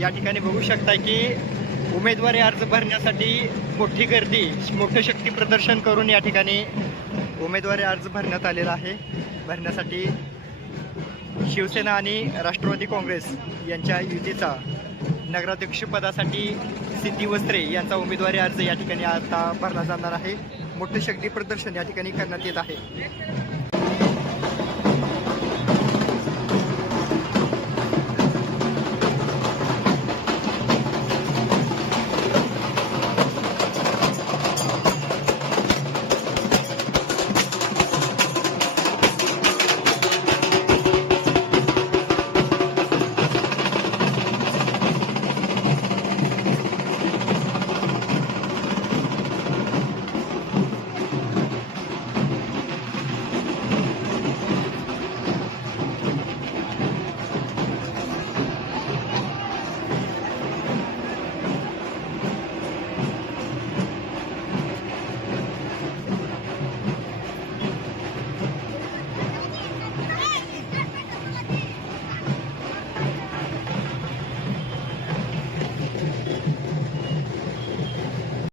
या ठिकाणी बघू शकता की उमेदवारी अर्ज भरण्यासाठी मोठी गर्दी मोठं शक्ती प्रदर्शन करून या ठिकाणी उमेदवारी अर्ज भरण्यात आलेला आहे. भरण्यासाठी शिवसेना आणि राष्ट्रवादी काँग्रेस यांच्या युतीचा नगराध्यक्षपदासाठी सिद्धी वस्त्रे यांचा उमेदवारी अर्ज या ठिकाणी आता भरला जाणार आहे. मोठं शक्ती प्रदर्शन या ठिकाणी करण्यात येत आहे.